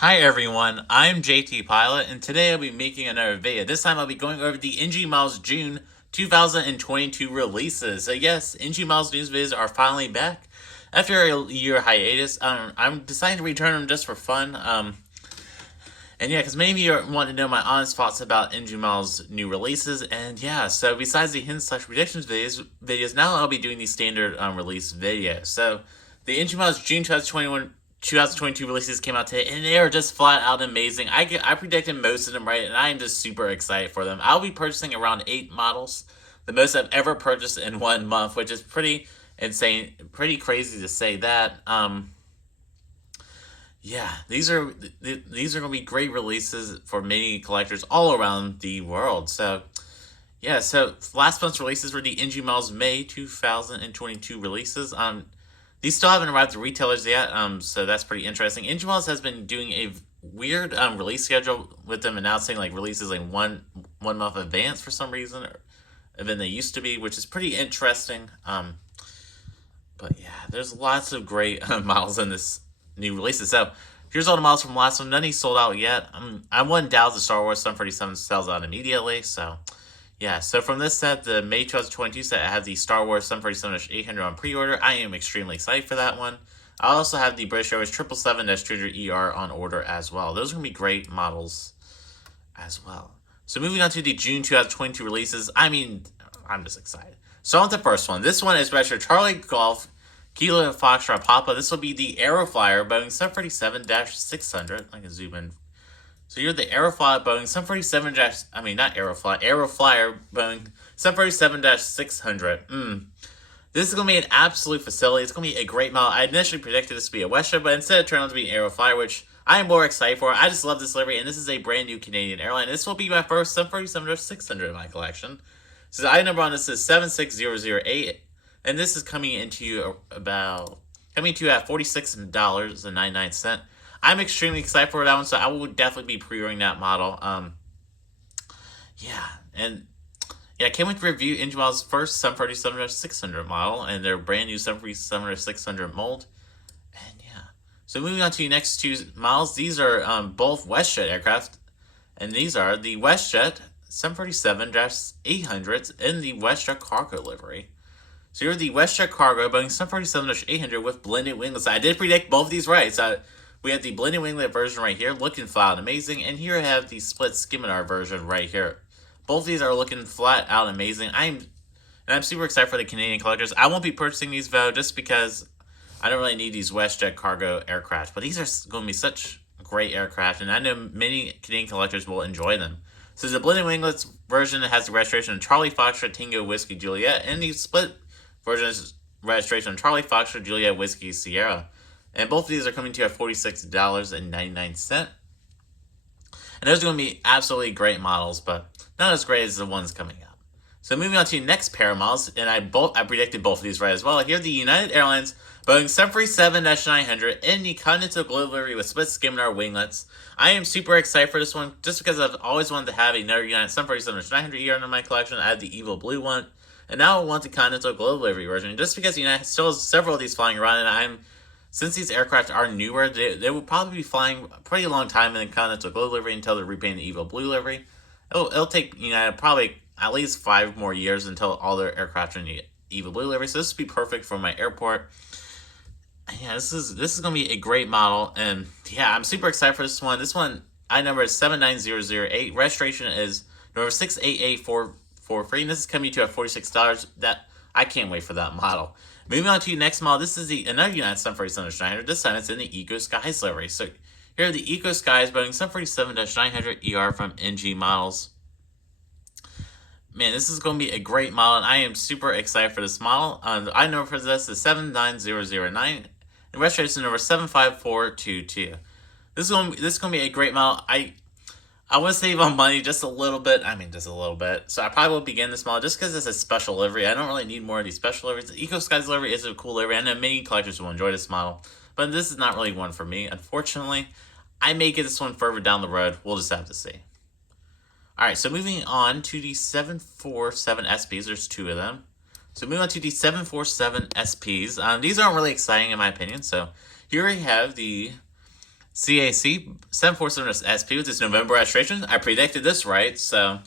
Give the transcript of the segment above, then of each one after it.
Hi everyone, I'm JT Pilot, and today I'll be making another video. This time I'll be going over the NG Miles June 2022 releases. So yes, NG Miles news videos are finally back after a year hiatus. I'm deciding to return them just for fun. And yeah, because many of you want to know my honest thoughts about NG Miles new releases, and yeah, so besides the hints slash predictions videos, now I'll be doing the standard release videos. So the NG Miles June 2022 releases came out today, and they are just flat out amazing. I predicted most of them right, and I am just super excited for them. I'll be purchasing around 8 models, the most I've ever purchased in 1 month, which is pretty insane, pretty crazy to say that. Yeah, these are gonna be great releases for many collectors all around the world. So yeah, so last month's releases were the NG Miles May 2022 releases. These still haven't arrived to retailers yet. So that's pretty interesting. NG Miles has been doing a weird release schedule with them announcing like releases like one month advance for some reason, than they used to be, which is pretty interesting. But yeah, there's lots of great models in this new releases. So here's all the models from last one. None of these sold out yet. I wouldn't doubt the Star Wars 737 sells out immediately. So yeah, so from this set, the May 2022 set, I have the Star Wars 737-800 on pre-order. I am extremely excited for that one. I also have the British Airways 777-200ER on order as well. Those are going to be great models as well. So moving on to the June 2022 releases, I'm just excited. So on with the first one. This one is registered Charlie Golf Kilo Foxtrot Papa. This will be the Aeroflyer Boeing 737-600. I can zoom in. So you're the Aeroflyer Boeing 737 not Aeroflyer Boeing 737-600. This is going to be an absolute facility. It's going to be a great model. I initially predicted this to be a WestJet, but instead it turned out to be an Aeroflyer, which I am more excited for. I just love this livery, and this is a brand new Canadian airline. This will be my first 737-600 in my collection. So the item number on this is 76008, and this is coming into at $46.99. I'm extremely excited for that one, so I will definitely be pre-ordering that model. Yeah, and yeah, I can't wait to review NG Miles' first 737-600 model and their brand new 737-600 mold. And yeah, so moving on to the next two models, these are both WestJet aircraft, and these are the WestJet 737-800s in the WestJet cargo livery. So you're the WestJet Cargo Boeing 737-800 with blended winglets. I did predict both of these right. So we have the blended winglet version right here, looking flat out amazing. And here I have the split Skimitar version right here. Both of these are looking flat out amazing. I'm super excited for the Canadian collectors. I won't be purchasing these though, just because I don't really need these WestJet cargo aircraft. But these are going to be such great aircraft, and I know many Canadian collectors will enjoy them. So the blended winglets version has the registration of Charlie Foxtrot Tango Whiskey Juliet, and the split version is registration of Charlie Foxtrot Juliet Whiskey Sierra. And both of these are coming to you at $46.99. And those are going to be absolutely great models, but not as great as the ones coming up. So moving on to the next pair of models, and I predicted both of these right as well. Here, the United Airlines Boeing 737-900 in the Continental Globe livery with split Skimitar winglets. I am super excited for this one, just because I've always wanted to have another United 737-900ER in my collection. I have the evil blue one, and now I want the Continental Globe livery version, just because United still has several of these flying around, and since these aircraft are newer, they will probably be flying a pretty long time in the Continental Globe livery until they're repainting the evil blue livery. It'll take United probably at least 5 more years until all their aircraft are in the evil blue livery. So this would be perfect for my airport. Yeah, this is gonna be a great model, and yeah, I'm super excited for this one. This one, I number is 79008. Registration is number 688443, and this is coming to at $46. That I can't wait for that model. Moving on to the next model, this is another United 737-900. This time it's in the Eco Skies livery. So here are the Eco Skies Boeing 737-900ER from NG Models. Man, this is going to be a great model, and I am super excited for this model. The item number for this is 79009, and registration number 75422. This is going to be a great model. I want to save on money just a little bit. Just a little bit. So I probably will begin this model just because it's a special livery. I don't really need more of these special liveries. The Eco Skies livery is a cool livery. I know many collectors will enjoy this model, but this is not really one for me, unfortunately. I may get this one further down the road. We'll just have to see. Alright, so moving on to the 747 SPs. There's 2 of them. So moving on to the 747 SPs. These aren't really exciting in my opinion. So here we have the CAC 747 SP with its November registration. I predicted this right, so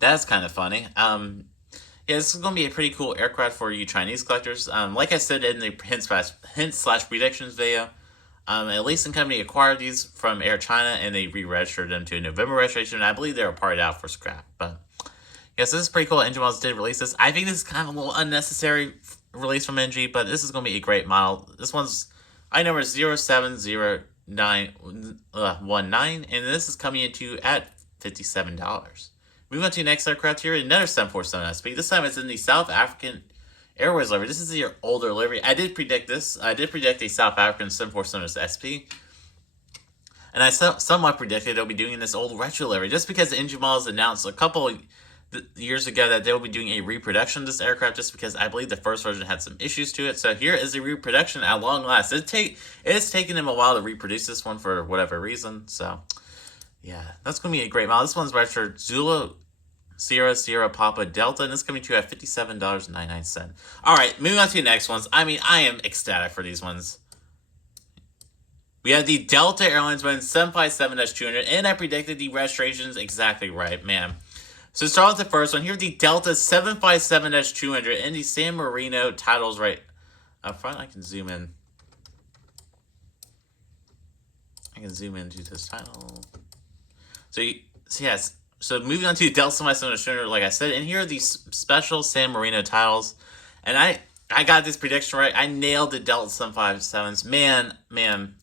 that's kind of funny. Yeah, this is going to be a pretty cool aircraft for you Chinese collectors. Like I said in the hints slash predictions video, a leasing company acquired these from Air China and they re-registered them to a November registration. I believe they were parted out for scrap. But yes, this is pretty cool. Engine Models did release this. I think this is kind of a little unnecessary release from NG, but this is going to be a great model. This one's I number 0701919, and this is coming into at $57. Moving on to the next aircraft here, another 747 SP. This time it's in the South African Airways livery. This is your older livery. I did predict this. I did predict a South African 747 SP. And I somewhat predicted they'll be doing this old retro livery. Just because the Engine Models announced a couple years ago that they'll be doing a reproduction of this aircraft, just because I believe the first version had some issues to it. So here is a reproduction at long last. It's taken them a while to reproduce this one for whatever reason. So yeah, that's going to be a great model. This one's registered Zulu Sierra Sierra Papa Delta, and it's coming to you at $57.99. All right, moving on to the next ones. I mean, I am ecstatic for these ones. We have the Delta Airlines Boeing 757-200, and I predicted the registrations exactly right, man. So start with the first one. Here, the Delta 757-200 and the San Marino titles right up front. I can zoom in. I can zoom into this title. So yes. So moving on to the Delta 757-200, like I said, and here are these special San Marino titles. And I got this prediction right. I nailed the Delta 757s. Man,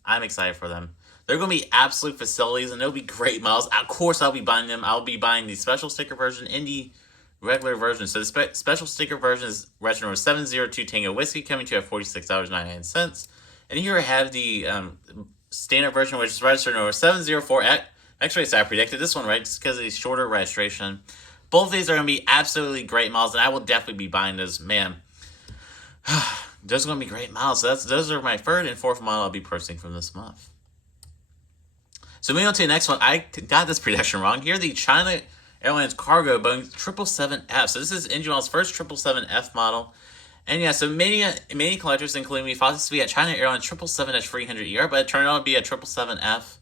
I'm excited for them. They're going to be absolute facilities, and they'll be great models. Of course, I'll be buying them. I'll be buying the special sticker version and the regular version. So the special sticker version is registered number 702 Tango Whiskey, coming to you at $46.99. And here I have the standard version, which is registered number 704 X-ray. So I predicted this one right, just because of the shorter registration. Both of these are going to be absolutely great models, and I will definitely be buying those. Man, those are going to be great models. So those are my third and fourth model I'll be purchasing from this month. So moving on to the next one, I got this prediction wrong. Here, the China Airlines Cargo Boeing 777F. So this is Engine Model's first 777F model. And yeah, so many collectors, including me, thought this to be a China Airlines 777-300ER, but it turned out to be a 777F.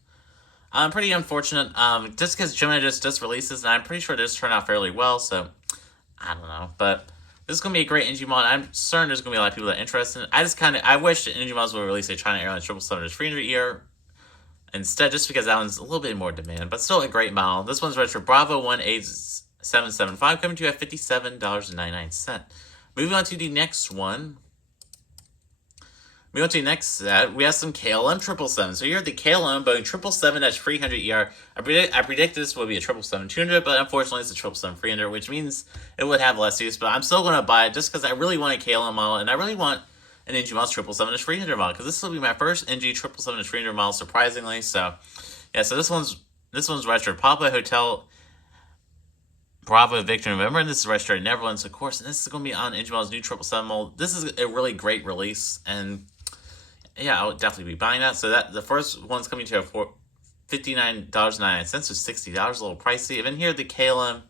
Pretty unfortunate, just because Gemini just released this, and I'm pretty sure this turned out fairly well, so I don't know. But this is going to be a great engine model. I'm certain there's going to be a lot of people that are interested in it. I wish Engine Models would release a China Airlines 777-300ER instead, just because that one's a little bit more demand, but still a great model. This one's registered Bravo 18775, coming to you at $57.99. Moving on to the next one. Moving on to the next set, we have some KLM 777. So here are the KLM Boeing 777-300ER. I predict this will be a 777-200, but unfortunately it's a 777-300, which means it would have less use. But I'm still going to buy it just because I really want a KLM model, and I really want an NG Models 777-300 model, because this will be my first NG 777-300 model, surprisingly. So yeah, so this one's registered Papa Hotel Bravo Victor November, and this is registered Neverland, of course, and this is going to be on NG Models' new 777 mold. This is a really great release, and yeah, I would definitely be buying that. So that the first one's coming to $59.99, so $60, a little pricey. And then here the KLM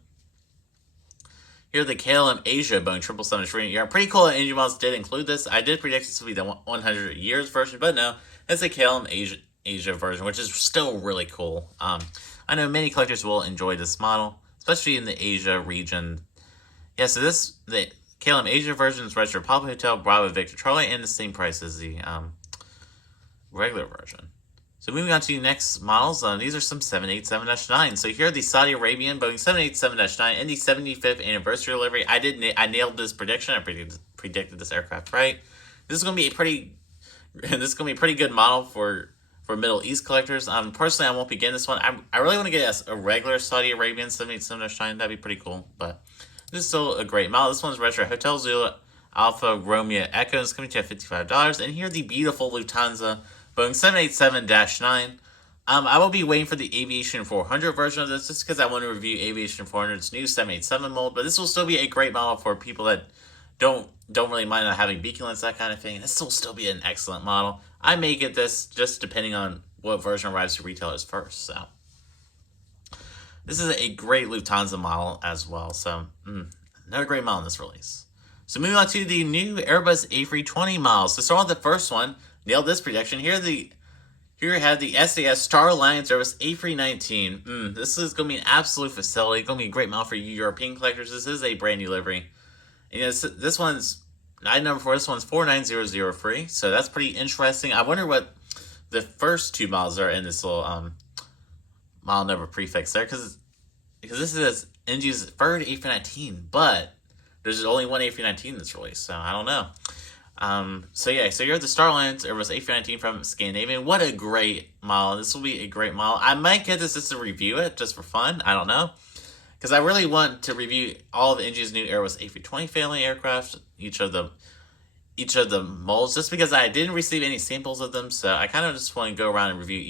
Asia Boeing 777-300ER. Pretty cool that Engine Models did include this. I did predict this would be the 100 years version, but no, it's a KLM Asia version, which is still really cool. I know many collectors will enjoy this model, especially in the Asia region. Yeah, so the KLM Asia version is registered Papa Hotel Bravo Victor Charlie, and the same price as the regular version. So moving on to the next models, these are some 787-9. So here are the Saudi Arabian Boeing 787-9 and the 75th anniversary delivery. I nailed this prediction. I predicted this aircraft right. This is going to be a pretty good model for Middle East collectors. Personally, I won't be getting this one. I really want to get a regular Saudi Arabian 787-9. That'd be pretty cool. But this is still a great model. This one's registered Hotel Zulu Alpha Romeo Echo. It's coming to $55. And here are the beautiful Lutanza Boeing 787-9. I will be waiting for the Aviation 400 version of this, just because I want to review Aviation 400's new 787 mold. But this will still be a great model for people that don't really mind not having beacon lights, that kind of thing. This will still be an excellent model. I may get this just depending on what version arrives to retailers first. So this is a great Lufthansa model as well. So another great model in this release. So moving on to the new Airbus A320 models. So start with the first one. Nailed this prediction. Here Here we have the SAS Star Alliance Airbus A319. This is going to be an absolute facility. Going to be a great model for you European collectors. This is a brand new livery. And this one's, item number 4, this one's 49003. So that's pretty interesting. I wonder what the first two models are in this little model number prefix there. Because this is NG's third A319. But there's only one A319 that's released. So I don't know. So you have the Star Alliance Airbus A319 from Scandinavian. What a great model. This will be a great model. I might get this just to review it, just for fun. I don't know. Because I really want to review all of NG's new Airbus A320 family aircraft, each of the molds, just because I didn't receive any samples of them, so I kind of just want to go around and review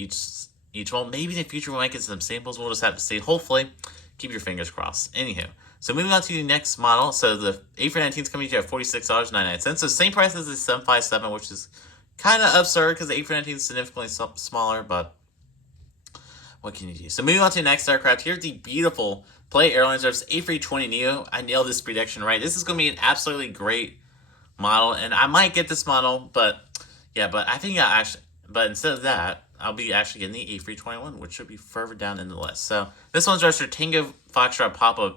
each one. Maybe in the future we might get some samples. We'll just have to see. Hopefully, keep your fingers crossed. Anywho. So moving on to the next model. So the A319 is coming to you at $46.99. So same price as the 757, which is kind of absurd because the A319 is significantly smaller, but what can you do? So moving on to the next aircraft. Here's the beautiful Play Airlines A320 Neo. I nailed this prediction right. This is going to be an absolutely great model, and I might get this model, but I think but instead of that, I'll be actually getting the A321, which should be further down in the list. So this one's registered Tango Foxtrot Papa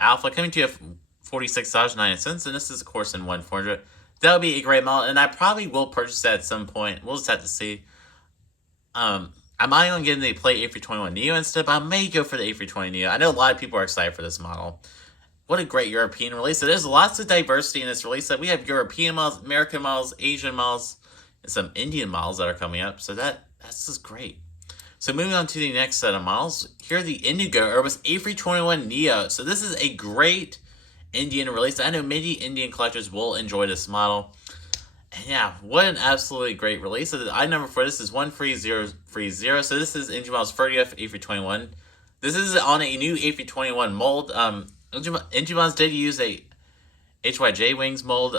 Alpha, coming to you at $46.90, and this is, of course, in 1/400. That would be a great model, and I probably will purchase that at some point. We'll just have to see. I might on getting the Play A321 Neo instead, but I may go for the A320 Neo. I know a lot of people are excited for this model. What a great European release. So there's lots of diversity in this release. That we have European models, American models, Asian models, and some Indian models that are coming up. So that's just great. So moving on to the next set of models, here are the Indigo Airbus A321 Neo. So this is a great Indian release. I know many Indian collectors will enjoy this model. And yeah, what an absolutely great release. So the item number for this is 13030. So this is Engine Models 30F A321. This is on a new A321 mold. Engine Models did use a HYJ wings mold.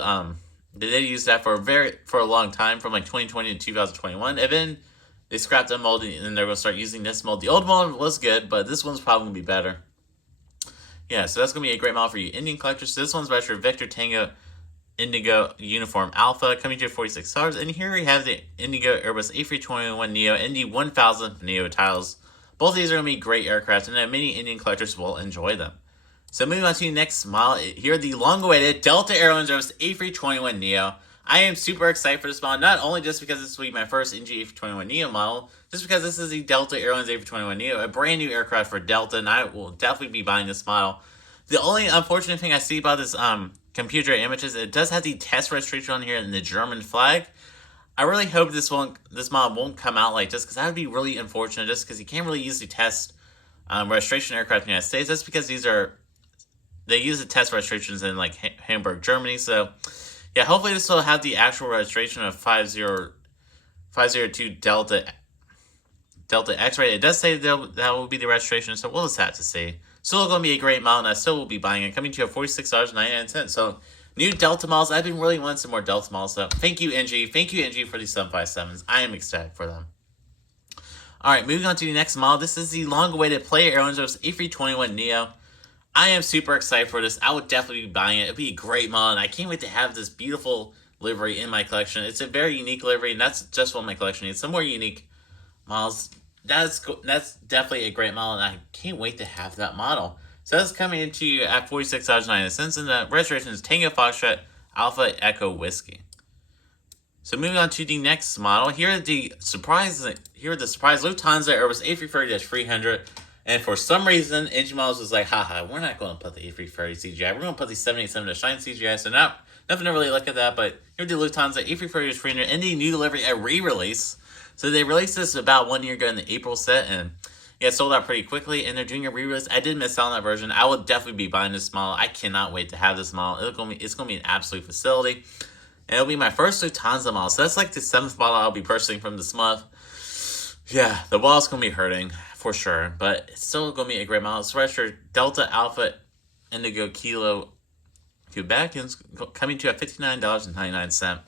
They did use that for a long time, from like 2020 to 2021. And then they scrapped that mold, and they're going to start using this mold. The old mold was good, but this one's probably going to be better. Yeah, so that's going to be a great model for you Indian collectors. So this one's registered Victor Tango Indigo Uniform Alpha, coming to $46. And here we have the Indigo Airbus A321 Neo and the 1000 Neo tiles. Both of these are going to be great aircraft, and many Indian collectors will enjoy them. So moving on to the next model, here are the long-awaited Delta Airlines Airbus A321 Neo. I am super excited for this model, not only just because this will be my first NG A321 Neo model, just because this is the Delta Airlines A321 Neo, a brand new aircraft for Delta, and I will definitely be buying this model. The only unfortunate thing I see about this computer images, it does have the test registration on here and the German flag. I really hope this model won't come out like this, because that would be really unfortunate, just because you can't really use the test registration aircraft in the United States. That's because they use the test registrations in like Hamburg, Germany. So yeah, hopefully this will have the actual registration of 502 Delta X-ray. It does say that will be the registration, so we'll just have to see. Still going to be a great model, and I still will be buying it. Coming to you at $46.99. So new Delta models. I've been really wanting some more Delta models. So thank you, NG. Thank you, NG, for these 757s. I am ecstatic for them. All right, moving on to the next model. This is the long-awaited Play Airlines A321 Neo. I am super excited for this. I would definitely be buying it. It'd be a great model, and I can't wait to have this beautiful livery in my collection. It's a very unique livery, and that's just what my collection needs. Some more unique models. That's definitely a great model, and I can't wait to have that model. So that's coming into you at $46.90, and the registration is Tango Foxtrot Alpha Echo Whiskey. So moving on to the next model, here are the surprise Lufthansa Airbus A330-300. And for some reason, Engine Models was like, haha, we're not going to put the A330 CGI. We're going to put the 787-9 CGI. So nothing to really look at that. But here's the Lufthansa A330-300 and the new delivery, a re-release. So they released this about 1 year ago in the April set. And yeah, it sold out pretty quickly. And they're doing a re-release. I did miss out on that version. I will definitely be buying this model. I cannot wait to have this model. It's going to be an absolute facility. And it'll be my first Lutanza model. So that's like the 7th model I'll be purchasing from this month. Yeah, the wall's going to be hurting for sure, but it's still going to be a great model. It's registered Delta Alpha Indigo Kilo Quebec, and it's coming to at $59.99. It's going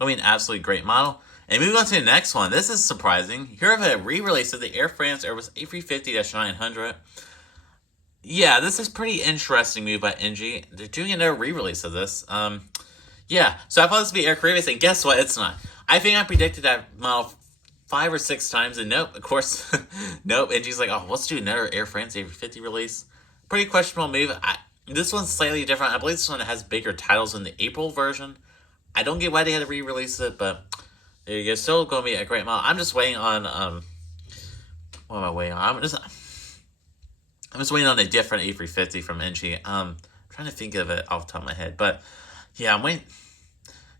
to be an absolutely great model. And moving on to the next one. This is surprising. Here I have a re-release of the Air France Airbus A350-900. Yeah, this is pretty interesting move by NG. They're doing another re-release of this. Yeah, so I thought this would be Air Caribbean, and guess what? It's not. I think I predicted that model 5 or 6 times, and nope, of course, nope. And she's like, oh, let's do another Air France A350 release. Pretty questionable move. This one's slightly different. I believe this one has bigger titles than the April version. I don't get why they had to re-release it, but there you go. Still going to be a great model. I'm just waiting on what am I waiting on? I'm just waiting on a different A350 from NG. I'm trying to think of it off the top of my head, but yeah, I'm waiting.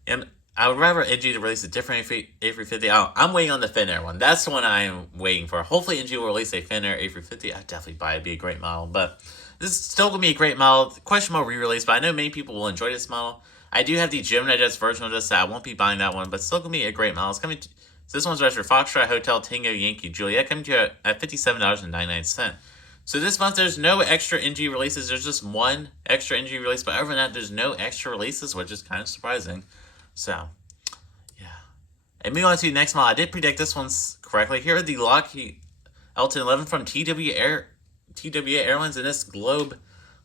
Yeah, I would rather NG to release a different A350. I'm waiting on the Finnair one. That's the one I am waiting for. Hopefully NG will release a Finnair A350. I'd definitely buy it. It'd be a great model, but this is still going to be a great model. Questionable re-release, but I know many people will enjoy this model. I do have the Gemini Jets version of this, so I won't be buying that one, but still going to be a great model. It's coming to, so this one's registered Foxtrot Hotel Tango Yankee Juliet, coming to you at $57.99. So this month, there's no extra NG releases. There's just one extra NG release, but other than that, there's no extra releases, which is kind of surprising. So, yeah. And moving on to the next model, I did predict this one's correctly. Here are the Lockheed L1011 from TWA Airlines in this Globe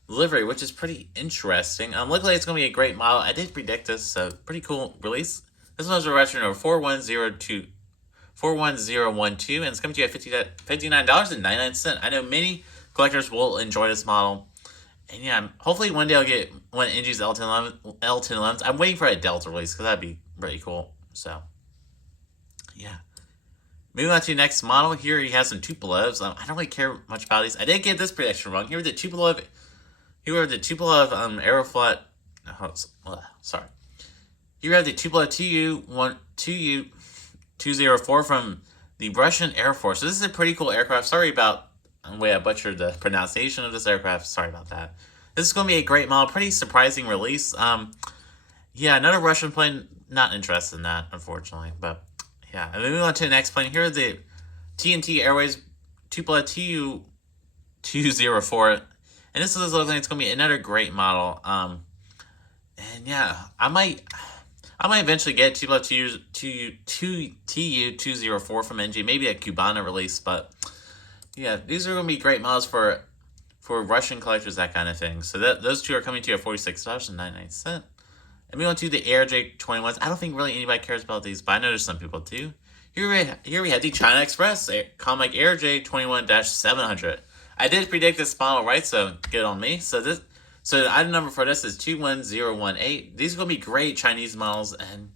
livery, which is pretty interesting. Luckily, it's going to be a great model. I did predict this, so pretty cool release. This one's a registration number 41012, and it's coming to you at $59.99. I know many collectors will enjoy this model. And yeah, hopefully one day I'll get one of NG's L1011s. I'm waiting for a Delta release, because that'd be really cool. So, yeah. Moving on to the next model. Here he has some Tupolovs. I don't really care much about these. I did get this prediction wrong. Here are the Tupolev Aeroflot. Sorry. Here we have the Tupolev Tu-204 from the Russian Air Force. So this is a pretty cool aircraft. Sorry about the way I butchered the pronunciation of this aircraft. Sorry about that. This is going to be a great model. Pretty surprising release. Yeah, another Russian plane. Not interested in that, unfortunately. But yeah, and moving on to the next plane. Here are the TNT Airways Tupolev Tu-204. And this is looking like it's going to be another great model. And yeah, I might eventually get Tupolev Tu-204 from NG. Maybe a Cubana release, but yeah, these are going to be great models for Russian collectors, that kind of thing. So those two are coming to you at $46.99. And we went to the AirJ21s. I don't think really anybody cares about these, but I know there's some people do. Here we have the China Express Comic AirJ21-700. I did predict this model right, so good on me. So the item number for this is 21018. These are going to be great Chinese models. And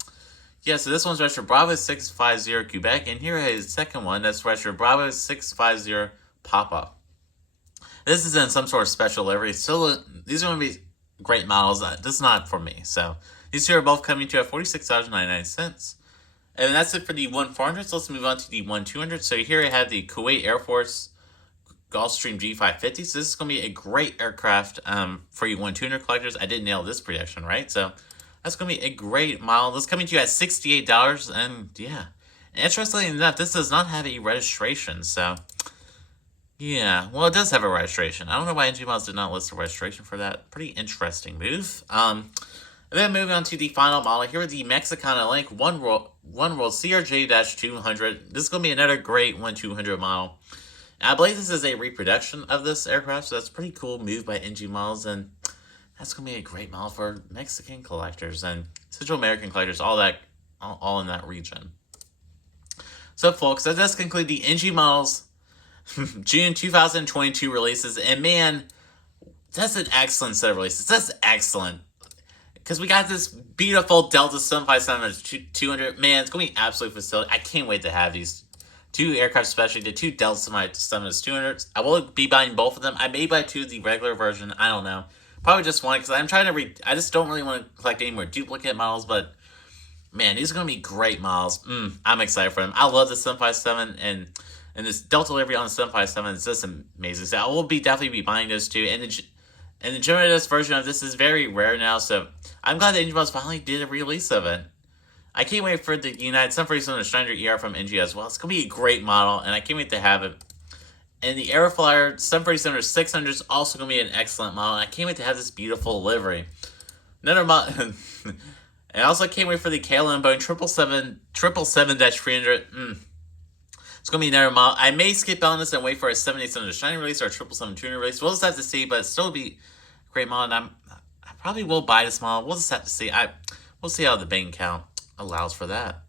yeah, so this one's registered Bravo 650 Quebec. And here is the second one that's registered Bravo 650 Papa. This is in some sort of special livery. Still, these are going to be great models. This is not for me. So these two are both coming to at $46.99. And that's it for the 1-400. So let's move on to the 1-200. So here I have the Kuwait Air Force Gulfstream G550. So this is going to be a great aircraft for you 1-200 collectors. I did nail this prediction, right? So that's going to be a great model. This is coming to you at $68. And yeah, interestingly enough, this does not have a registration. So yeah, well, it does have a registration. I don't know why NG Models did not list a registration for that. Pretty interesting move. And then moving on to the final model. Here are the Mexicana Link One World CRJ-200. This is going to be another great 1-200 model. I believe this is a reproduction of this aircraft, so that's a pretty cool move by NG Models, and that's going to be a great model for Mexican collectors and Central American collectors, all in that region. So, folks, that does conclude the NG Models June 2022 releases, and man, that's an excellent set of releases. That's excellent. Because we got this beautiful Delta 757-200. Man, it's going to be absolute facility. I can't wait to have these two aircraft, especially the two Delta 757-200s. I will be buying both of them. I may buy two of the regular version. I don't know. Probably just one, because I'm trying to I just don't really want to collect any more duplicate models, but man, these are going to be great models. I'm excited for them. I love the 757, and this Delta livery on the 757 is just amazing. So I will definitely be buying those two. And the Gemini version of this is very rare now, so I'm glad that NG Models finally did a release of it. I can't wait for the United 747 Stranger ER from NG as well. It's going to be a great model, and I can't wait to have it. And the Aeroflyer 747-600 is also going to be an excellent model, and I can't wait to have this beautiful livery. Another model... and I also can't wait for the KLUV Boeing 777-300. It's going to be another model. I may skip on this and wait for a 787 Shining release or a 777-200 release. We'll just have to see, but it'll still be a great model, and I probably will buy this model. We'll just have to see. We'll see how the bank account allows for that.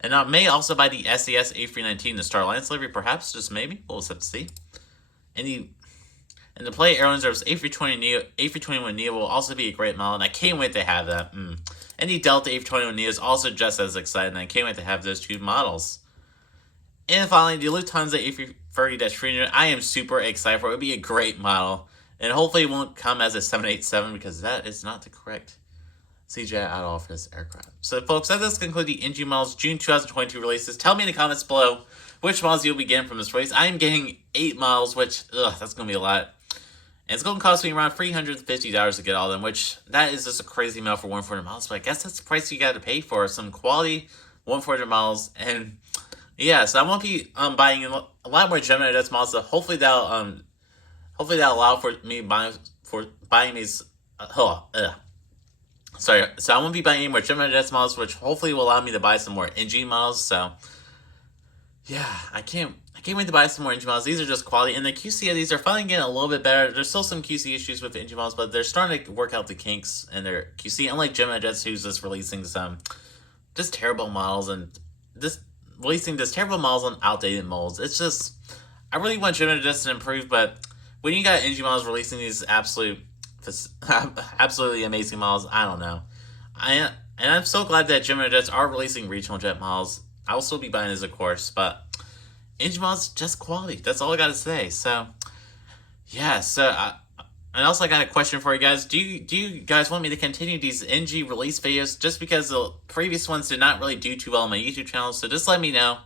And I may also buy the SAS A319, the Star Alliance livery, perhaps, just maybe. We'll just have to see. And the play Airlines A320 Neo, A321 Neo will also be a great model, and I can't wait to have that. And the Delta A321 Neo is also just as exciting, and I can't wait to have those two models. And finally, the Lufthansa A330-300, I am super excited for it. It will be a great model, and hopefully it won't come as a 787 because that is not the correct CGI at all for this aircraft. So, folks, that does conclude the NG models June 2022 releases. Tell me in the comments below which models you'll be getting from this release. I am getting 8 models, which, that's going to be a lot. And it's going to cost me around $350 to get all of them, which that is just a crazy amount for 140 models. But I guess that's the price you got to pay for some quality 140 models. And yeah, so I won't be buying a lot more Gemini Jets models. So hopefully that'll allow for me buying these. Sorry, so I won't be buying any more Gemini Jets models, which hopefully will allow me to buy some more NG models. So yeah, I can't wait to buy some more NG models. These are just quality, and the QC of these are finally getting a little bit better. There's still some QC issues with the NG models, but they're starting to work out the kinks in their QC. Unlike Gemini Jets, who's just releasing some just terrible models and just releasing just terrible models on outdated molds. It's just, I really want Gemini Jets to improve, but when you got NG models releasing these absolutely amazing models, I don't know. And I'm so glad that Gemini Jets are releasing regional jet models. I will still be buying these, of course, but NG models just quality. That's all I gotta say. So yeah. And also I got a question for you guys. Do you guys want me to continue these NG release videos just because the previous ones did not really do too well on my YouTube channel? So just let me know.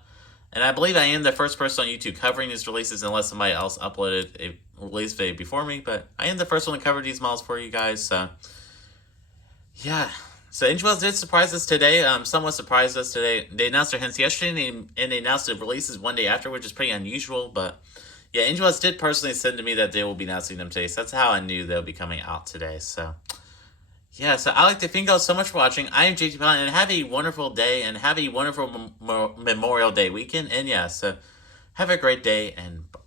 And I believe I am the first person on YouTube covering these releases unless somebody else uploaded a release video before me. But I am the first one to cover these models for you guys. So yeah. So NG models did surprise us today. Somewhat surprised us today. They announced their hints yesterday and they announced the releases one day after, which is pretty unusual. But yeah, NG models did personally send to me that they will be announcing them today. So that's how I knew they'll be coming out today. So yeah, so I'd like to thank you all so much for watching. I am JT Pilot, and have a wonderful day, and have a wonderful Memorial Day weekend. And yeah, so have a great day, and bye.